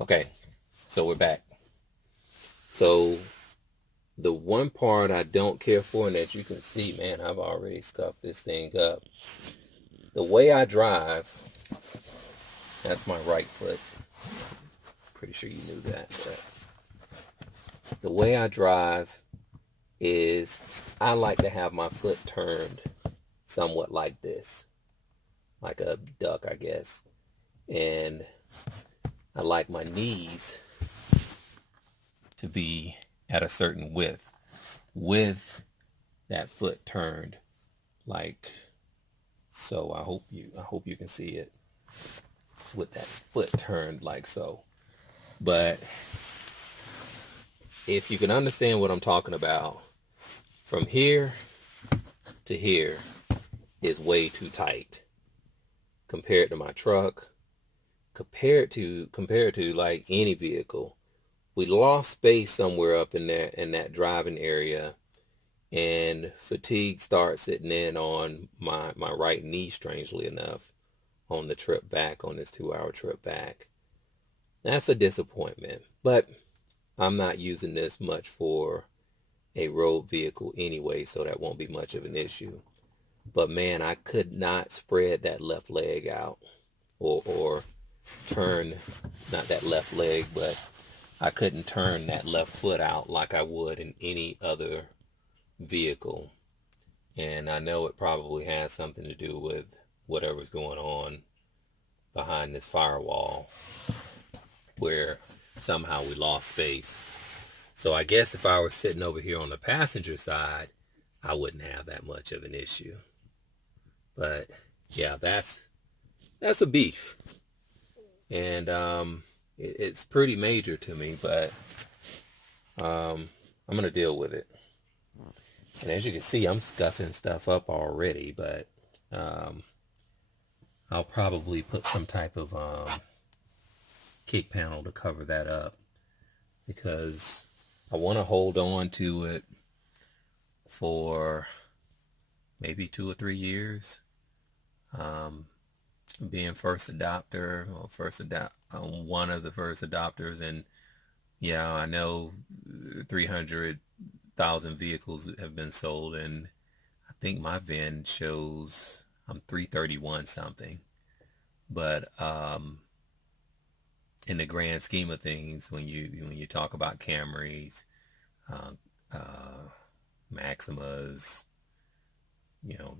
Okay, so we're back. So the one part I don't care for, and that you can see, man, I've already scuffed this thing up. The way I drive, that's my right foot. Pretty sure you knew that. But the way I drive is I like to have my foot turned somewhat like this, like a duck, I guess. And I like my knees to be at a certain width with that foot turned like so. I hope you can see it with that foot turned like so. But if you can understand what I'm talking about, from here to here is way too tight compared to my truck, compared to like any vehicle. We lost space somewhere up in there in that driving area, and fatigue starts sitting in on my right knee, strangely enough, on the trip back, on this 2 hour trip back. That's a disappointment, but I'm not using this much for a road vehicle anyway, so that won't be much of an issue. But man, I could not spread that left leg out, or turn, not that left leg, but I couldn't turn that left foot out like I would in any other vehicle. And I know it probably has something to do with whatever's going on behind this firewall, where somehow we lost space. So I guess if I were sitting over here on the passenger side, I wouldn't have that much of an issue. But yeah, that's a beef. And it's pretty major to me, but I'm gonna deal with it. And as you can see, I'm scuffing stuff up already, but um, I'll probably put some type of kick panel to cover that up, because I want to hold on to it for maybe 2 or 3 years. Um, Being first adopter, or one of the first adopters, and yeah, I know 300,000 vehicles have been sold, and I think my VIN shows I'm 331 something. But in the grand scheme of things, when you talk about Camrys, uh, uh, Maximas,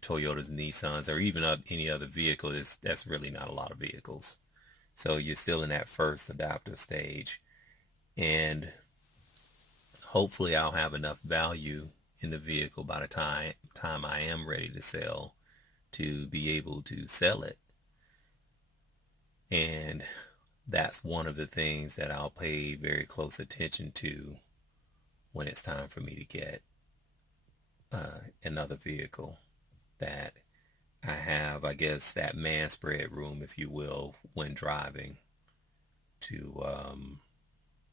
Toyotas, Nissans, or even any other vehicle, that's really not a lot of vehicles. So you're still in that first adopter stage, and hopefully I'll have enough value in the vehicle by the time I am ready to sell, to be able to sell it. And that's one of the things that I'll pay very close attention to when it's time for me to get another vehicle, that I have, I guess, that man spread room, if you will, when driving, to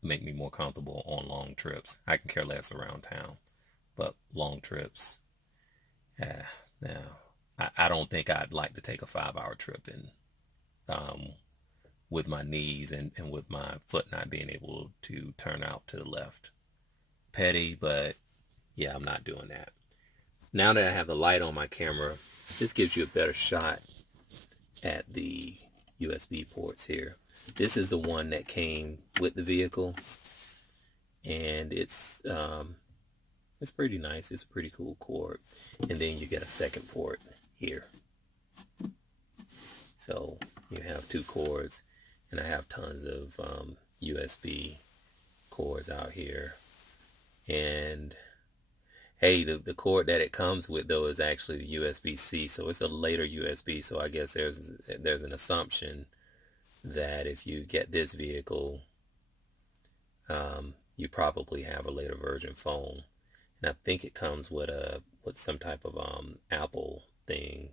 make me more comfortable on long trips. I can care less around town, but long trips, now, I don't think I'd like to take a 5 hour trip in, um, with my knees, and with my foot not being able to turn out to the left. Petty, but yeah, I'm not doing that. Now that I have the light on my camera, this gives you a better shot at the USB ports here. This is the one that came with the vehicle, and it's pretty nice. It's a pretty cool cord. And then you get a second port here. So you have two cords, and I have tons of USB cords out here. And hey, the cord that it comes with, though, is actually USB-C, so it's a later USB. So I guess there's an assumption that if you get this vehicle, you probably have a later version phone. And I think it comes with some type of Apple thing,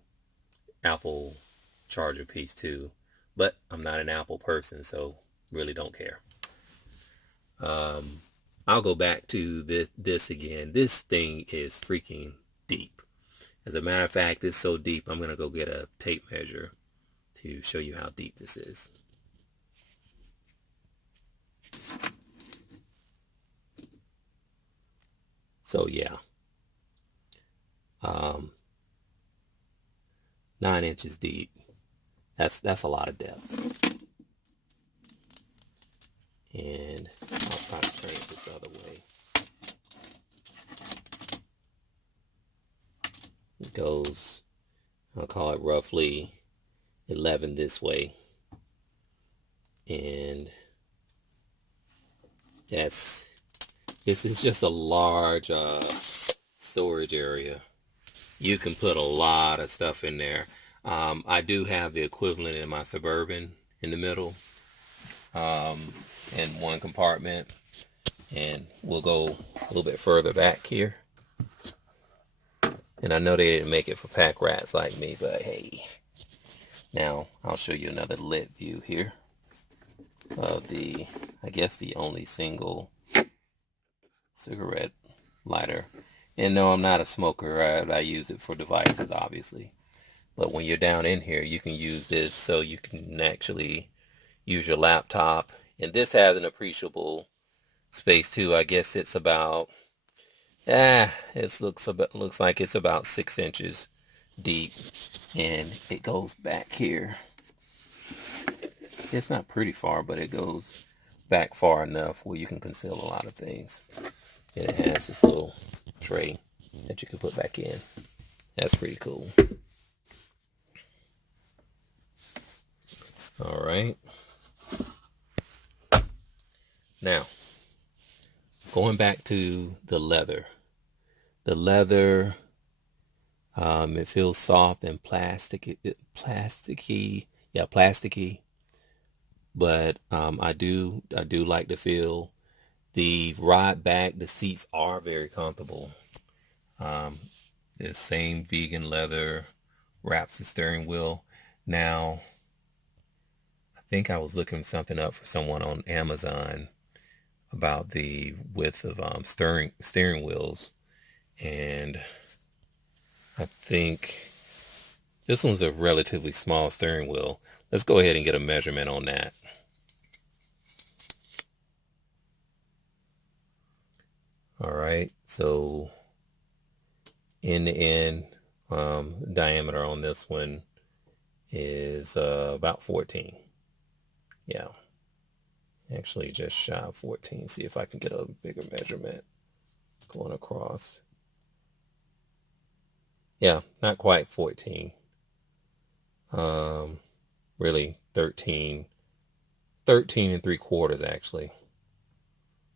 Apple charger piece too. But I'm not an Apple person, so really don't care. Um, I'll go back to this again. This thing is freaking deep. As a matter of fact, it's so deep, I'm gonna go get a tape measure to show you how deep this is. So yeah, um, 9 inches deep. That's a lot of depth. And I'll try to turn it this other way. It goes, I'll call it roughly 11 this way. And this is just a large storage area. You can put a lot of stuff in there. I do have the equivalent in my Suburban in the middle, in one compartment. And we'll go a little bit further back here. And I know they didn't make it for pack rats like me, but hey. Now I'll show you another lit view here of the, I guess the only single cigarette lighter. And no, I'm not a smoker. I use it for devices, obviously. But when you're down in here, you can use this so you can actually use your laptop. And this has an appreciable space too. I guess it's about, looks like it's about 6 inches deep. And it goes back here. It's not pretty far, but it goes back far enough where you can conceal a lot of things. And it has this little tray that you can put back in. That's pretty cool. All right. Now, going back to the leather. The leather, it feels soft and plasticky. Yeah, plasticky. But I do like the feel. The ride back, the seats are very comfortable. The same vegan leather wraps the steering wheel. Now, I think I was looking something up for someone on Amazon about the width of steering wheels, and I think this one's a relatively small steering wheel. Let's go ahead and get a measurement on that. All right, so end to end diameter on this one is about 14. Yeah, actually just shy of 14. See if I can get a bigger measurement going across. Yeah, not quite 14. Really 13 and 3/4 actually.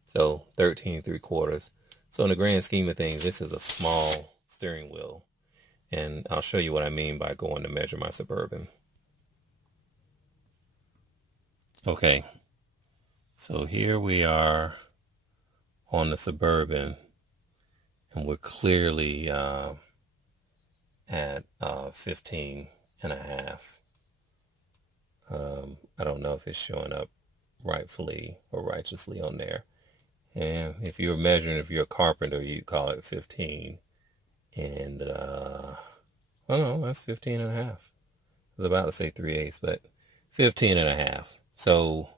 So 13 and 3/4. So in the grand scheme of things, this is a small steering wheel. And I'll show you what I mean by going to measure my Suburban. Okay, so here we are on the Suburban, and we're clearly at 15 and a half. I don't know if it's showing up rightfully or righteously on there. And if you're measuring, if you're a carpenter, you call it 15. And, oh no, that's 15 and a half. I was about to say 3/8, but 15 and a half. So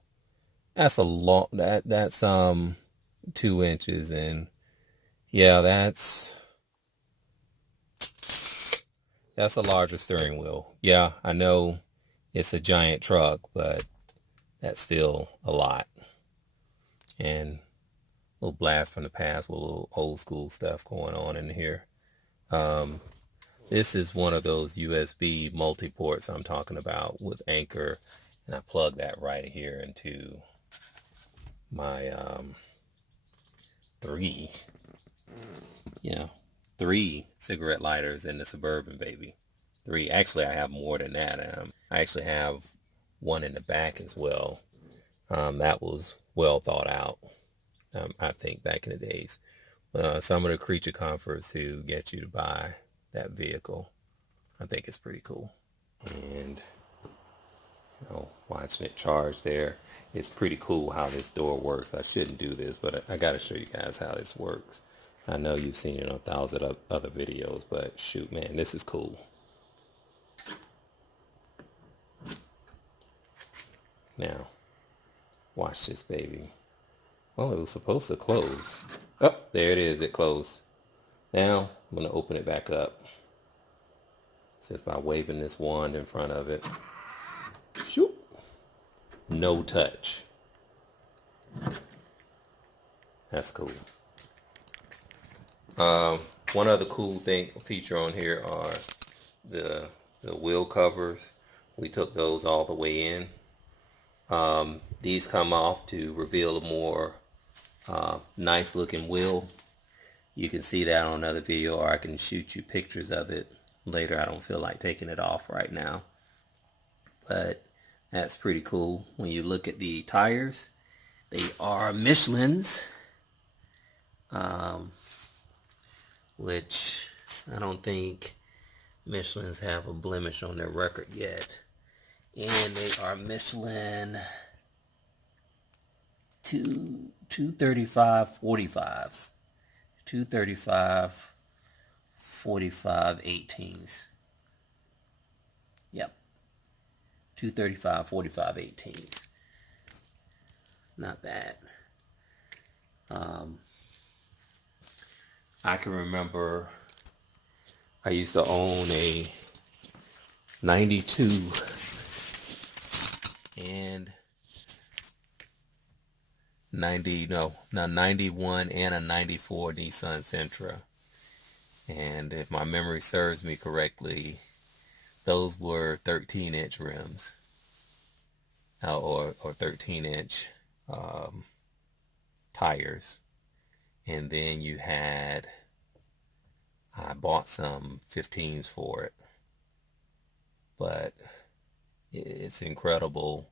that's a long, that's 2 inches. And yeah, that's a larger steering wheel. Yeah, I know it's a giant truck, but that's still a lot. And a little blast from the past with a little old school stuff going on in here. This is one of those USB multi-ports I'm talking about with Anchor, and I plug that right here into my three cigarette lighters in the Suburban, baby. 3. Actually, I have more than that. I actually have one in the back as well. That was well thought out, I think, back in the days. Some of the creature comforts to get you to buy that vehicle, I think it's pretty cool. And watching it charge there, it's pretty cool how this door works. I shouldn't do this, but I got to show you guys how this works. I know you've seen it on 1,000 other videos, but shoot, man, this is cool. Now, watch this, baby. Well, it was supposed to close. Oh, there it is. It closed. Now I'm going to open it back up just by waving this wand in front of it. Shoot. No touch. That's cool. One other cool feature on here are the the wheel covers. We took those all the way in. These come off to reveal a more nice looking wheel. You can see that on another video, or I can shoot you pictures of it later. I don't feel like taking it off right now, but that's pretty cool. When you look at the tires, they are Michelin's, which I don't think Michelin's have a blemish on their record yet. And they are Michelin 235 45s. 235 45 18s. Yep. 235 45 18s. Not bad. I can remember I used to own a 92 and 91 and a 94 Nissan Sentra. And if my memory serves me correctly, those were 13-inch rims, or 13-inch tires. And then I bought some 15s for it. But it's incredible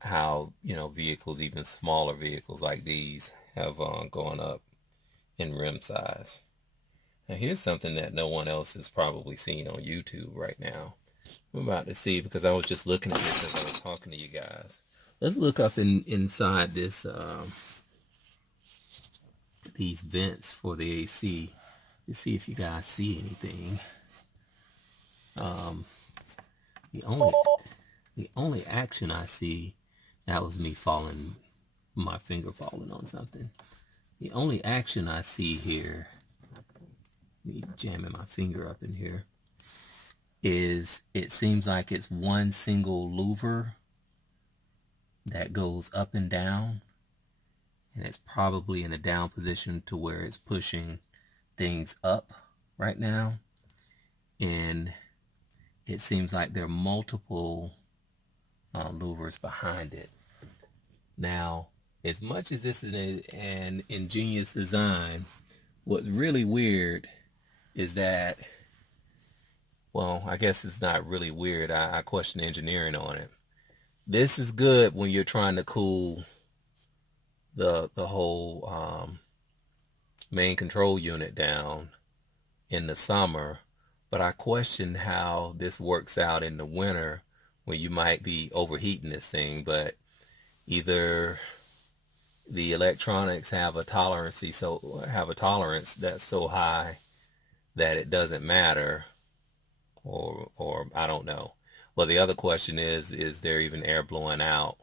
how, vehicles, even smaller vehicles like these, have gone up in rim size. Now here's something that no one else has probably seen on YouTube right now. I'm about to see, because I was just looking at this as I was talking to you guys. Let's look up inside this these vents for the AC to see if you guys see anything. The only action I see, that was me my finger falling on something. The only action I see here, me jamming my finger up in here, is it seems like it's one single louver that goes up and down, and it's probably in a down position to where it's pushing things up right now. And it seems like there are multiple louvers behind it. Now, as much as this is an ingenious design, what's really weird is that, well, I guess it's not really weird. I question the engineering on it. This is good when you're trying to cool the whole main control unit down in the summer, but I question how this works out in the winter when you might be overheating this thing. But either the electronics have a tolerance that's so high that it doesn't matter, or I don't know. Well, the other question is there even air blowing out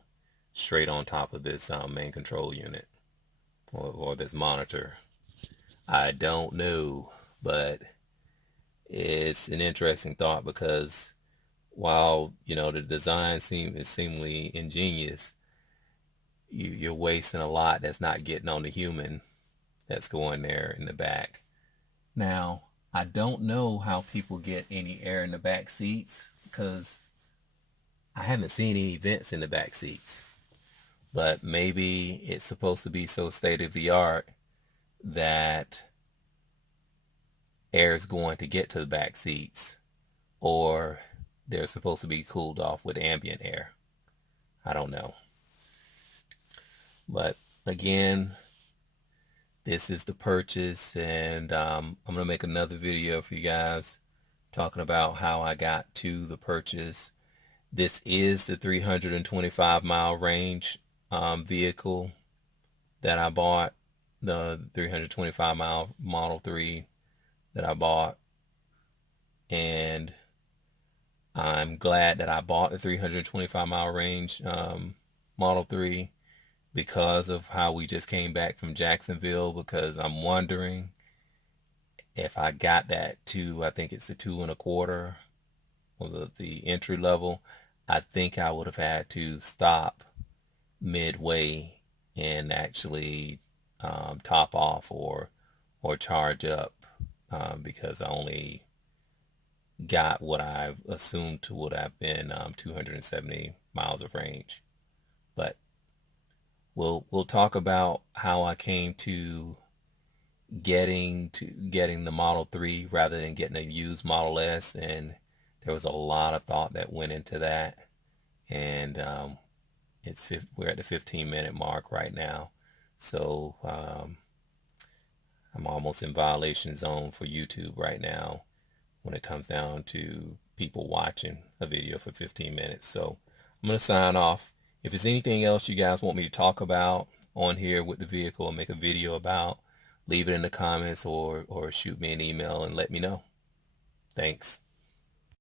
straight on top of this main control unit, or this monitor? I don't know, but it's an interesting thought, because while the design is seemingly ingenious, you're wasting a lot that's not getting on the human that's going there in the back. Now, I don't know how people get any air in the back seats, because I haven't seen any vents in the back seats. But maybe it's supposed to be so state of the art that air is going to get to the back seats, or they're supposed to be cooled off with ambient air. I don't know. But again, this is the purchase, and I'm going to make another video for you guys talking about how I got to the purchase. This is the 325 mile range vehicle that I bought, the 325 mile Model 3 that I bought, and I'm glad that I bought the 325 mile range Model 3, because of how we just came back from Jacksonville, because I'm wondering if I got that I think it's the 2.25 or the entry level, I think I would have had to stop midway and actually top off or charge up, because I only got what I've assumed to would have been 270 miles of range. But we'll talk about how I came to getting the Model 3 rather than getting a used Model S, and there was a lot of thought that went into that. And we're at the 15-minute mark right now, so I'm almost in violation zone for YouTube right now when it comes down to people watching a video for 15 minutes. So I'm going to sign off. If there's anything else you guys want me to talk about on here with the vehicle or make a video about, leave it in the comments or shoot me an email and let me know. Thanks.